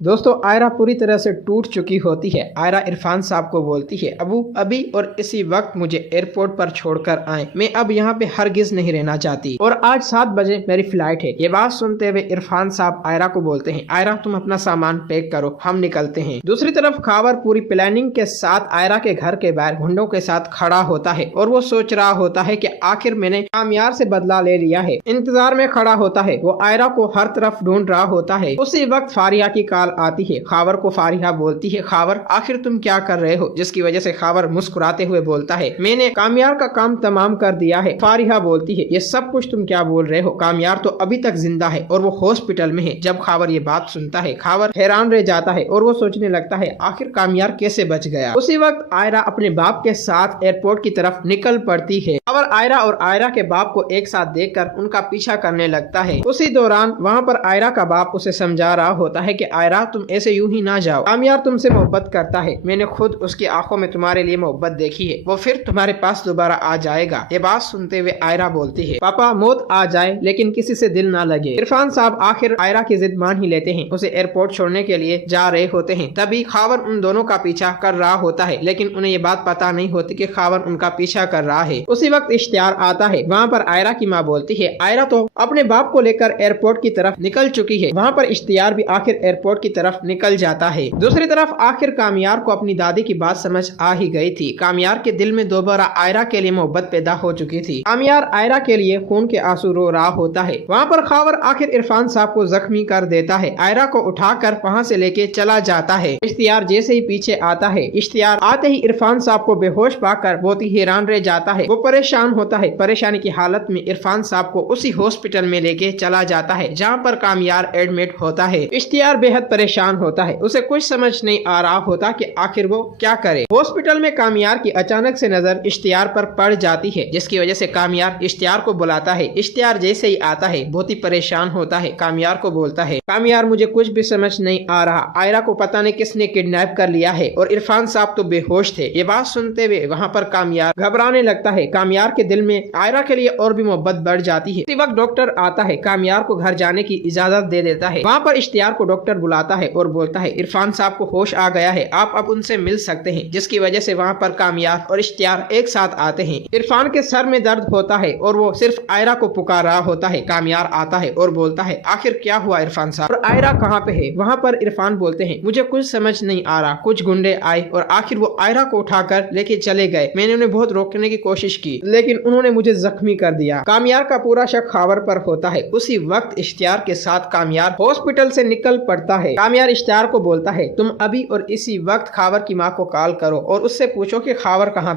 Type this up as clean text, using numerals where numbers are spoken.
दोस्तों आयरा पूरी तरह से टूट चुकी होती है। आयरा इरफान साहब को बोलती है, अबू अभी और इसी वक्त मुझे एयरपोर्ट पर छोड़कर आए, मैं अब यहाँ पे हरगिज नहीं रहना चाहती और आज 7 बजे मेरी फ्लाइट है। ये बात सुनते हुए इरफान साहब आयरा को बोलते हैं, आयरा तुम अपना सामान पैक करो, हम निकलते हैं। दूसरी तरफ खावर पूरी प्लानिंग के साथ आयरा के घर के बाहर गुंडों के साथ खड़ा होता है और वो सोच रहा होता है कि आखिर मैंने कामयार से बदला ले लिया है। इंतजार में खड़ा होता है, वो आयरा को हर तरफ ढूंढ रहा होता है। उसी वक्त फारिया की कॉल आती है। खावर को फारिया बोलती है, खावर आखिर तुम क्या कर रहे हो? जिसकी वजह से खावर मुस्कुराते हुए बोलता है, मैंने कामयार का काम तमाम कर दिया है। फारिया बोलती है, ये सब कुछ तुम क्या बोल रहे हो? कामयार तो अभी तक जिंदा है और वो हॉस्पिटल में है। जब खावर ये बात सुनता है, खावर हैरान रह जाता है और वो सोचने लगता है आखिर कामयार कैसे बच गया। उसी वक्त आयरा अपने बाप के साथ एयरपोर्ट की तरफ निकल पड़ती है। खावर आयरा और आयरा के बाप को एक साथ देखकर उनका पीछा करने लगता है। उसी दौरान वहाँ पर आयरा का बाप उसे समझा रहा होता है कि आयरा तुम ऐसे यूं ही ना जाओ, कामयार तुमसे मोहब्बत करता है, मैंने खुद उसकी आंखों में तुम्हारे लिए मोहब्बत देखी है, वो फिर तुम्हारे पास दोबारा आ जाएगा। ये बात सुनते हुए आयरा बोलती है, पापा मौत आ जाए लेकिन किसी से दिल ना लगे। इरफान साहब आखिर आयरा की जिद मान ही लेते हैं, उसे एयरपोर्ट छोड़ने के लिए जा रहे होते हैं। तभी खावर उन दोनों का पीछा कर रहा होता है, लेकिन उन्हें ये बात पता नहीं होती कि खावर उनका पीछा कर रहा है। उसी वक्त इश्तियार आता है। वहाँ पर आयरा की माँ बोलती है, आयरा तो अपने बाप को लेकर एयरपोर्ट की तरफ निकल चुकी है। वहाँ पर इश्तियार भी आखिर एयरपोर्ट की तरफ निकल जाता है। दूसरी तरफ आखिर कामयार को अपनी दादी की बात समझ आ ही गई थी। कामयार के दिल में दोबारा आयरा के लिए मोहब्बत पैदा हो चुकी थी। कामयार आयरा के लिए खून के आंसू रो रहा होता है। वहाँ पर खावर आखिर इरफान साहब को जख्मी कर देता है। आयरा को उठाकर वहाँ से लेके चला जाता है। इश्तियार जैसे ही पीछे आता है, इश्तियार आते ही इरफान साहब को बेहोश पाकर बहुत ही हैरान रह जाता है। वो परेशान होता है। परेशानी की हालत में इरफान साहब को उसी हॉस्पिटल में लेके चला जाता है जहाँ पर कामयार एडमिट होता है। इश्तियार बेहद परेशान होता है। उसे कुछ समझ नहीं आ रहा होता कि आखिर वो क्या करे। हॉस्पिटल में कामयार की अचानक से नजर इश्तियार पर पड़ जाती है, जिसकी वजह से कामयार इश्तियार को बुलाता है। इश्तियार जैसे ही आता है बहुत ही परेशान होता है। कामयार को बोलता है, कामयार मुझे कुछ भी समझ नहीं आ रहा, आयरा को पता नहीं किसने किडनैप कर लिया है और इरफान साहब तो बेहोश थे। ये बात सुनते हुए वहाँ पर कामयार घबराने लगता है। कामयार के दिल में आयरा के लिए और भी मोहब्बत बढ़ जाती है। इसी वक्त डॉक्टर आता है, कामयार को घर जाने की इजाजत दे देता है। वहाँ पर इश्तियार को डॉक्टर बुलाता है और बोलता है, इरफान साहब को होश आ गया है, आप अब उनसे मिल सकते हैं। जिसकी वजह से वहाँ पर कामयार और इश्तियार एक साथ आते हैं। इरफान के सर में दर्द होता है और वो सिर्फ आयरा को पुकार रहा होता है। कामयार आता है और बोलता है, आखिर क्या हुआ इरफान साहब और आयरा कहाँ पे है? वहाँ पर इरफान बोलते हैं, मुझे कुछ समझ नहीं आ रहा, कुछ गुंडे आए और आखिर वो आयरा को उठाकर लेके चले गए। मैंने उन्हें बहुत रोकने की कोशिश की लेकिन उन्होंने मुझे जख्मी कर दिया। कामयार का पूरा शक खावर पर होता है। उसी वक्त इश्तियार के साथ कामयार हॉस्पिटल से निकल पड़ता है। कामयार इश्तियार को बोलता है, तुम अभी और इसी वक्त खावर की माँ को कॉल करो और उससे पूछो कि खावर कहाँ पे